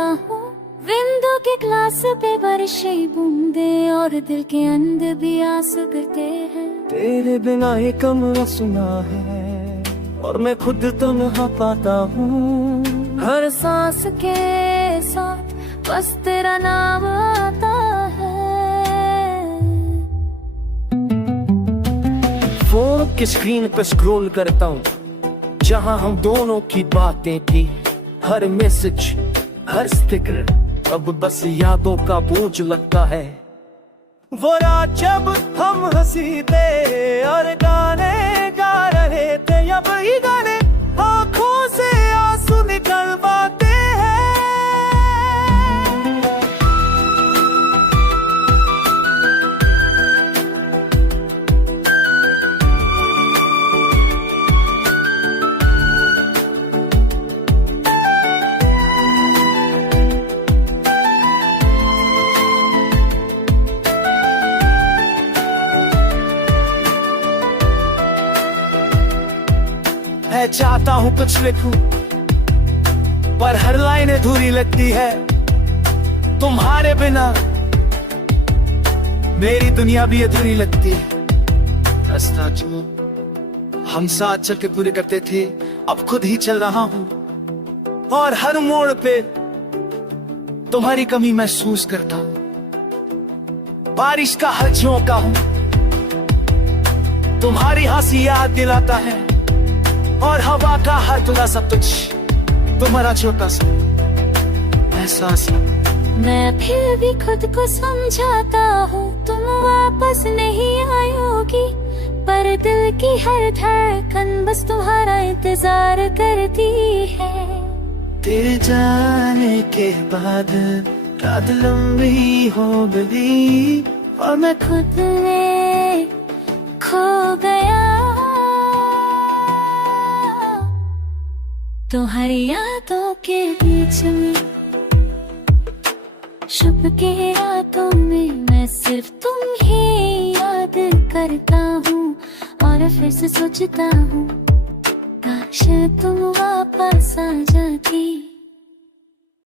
पाता हूँ। विंडो के ग्लास पे बारिशे बूंदे और दिल के अंदर भी आंसू गिरते हैं। तेरे बिना ये कमरा सुना है और मैं खुद तन्हा पाता हूँ। हर सांस के साथ बस तेरा नाम आता है। फोन की स्क्रीन पर स्क्रॉल करता हूँ जहाँ हम दोनों की बातें थी। हर मैसेज, हर स्टिकर अब बस यादों का बोझ लगता है। वो रात जब हम हंसी थे और गाने गा रहे थे, अब ये गाने आँखों से आंसू निकलवाते हैं। मैं चाहता हूँ कुछ लिखूं पर हर लाइन अधूरी लगती है। तुम्हारे बिना मेरी दुनिया भी अधूरी लगती है। रास्ता जो हम साथ चल के पूरे करते थे अब खुद ही चल रहा हूँ और हर मोड़ पे तुम्हारी कमी महसूस करता हूँ। बारिश का हर झोंका हूँ, तुम्हारी हंसी याद दिलाता है और हवा का हर थोड़ा सा तुझ तुम्हारा छोटा सा एहसास। मैं फिर भी खुद को समझाता हूँ तुम वापस नहीं आयोगी, पर दिल की हर धड़कन बस तुम्हारा इंतजार करती है। तेरे जाने के बाद रात लंबी हो गई और मैं खुद में खो गया। तुम्हारी यादों के बीच में शुभ के रातों में मैं सिर्फ तुम ही याद करता हूँ और फिर से सोचता हूँ काश तुम वापस आ जाती।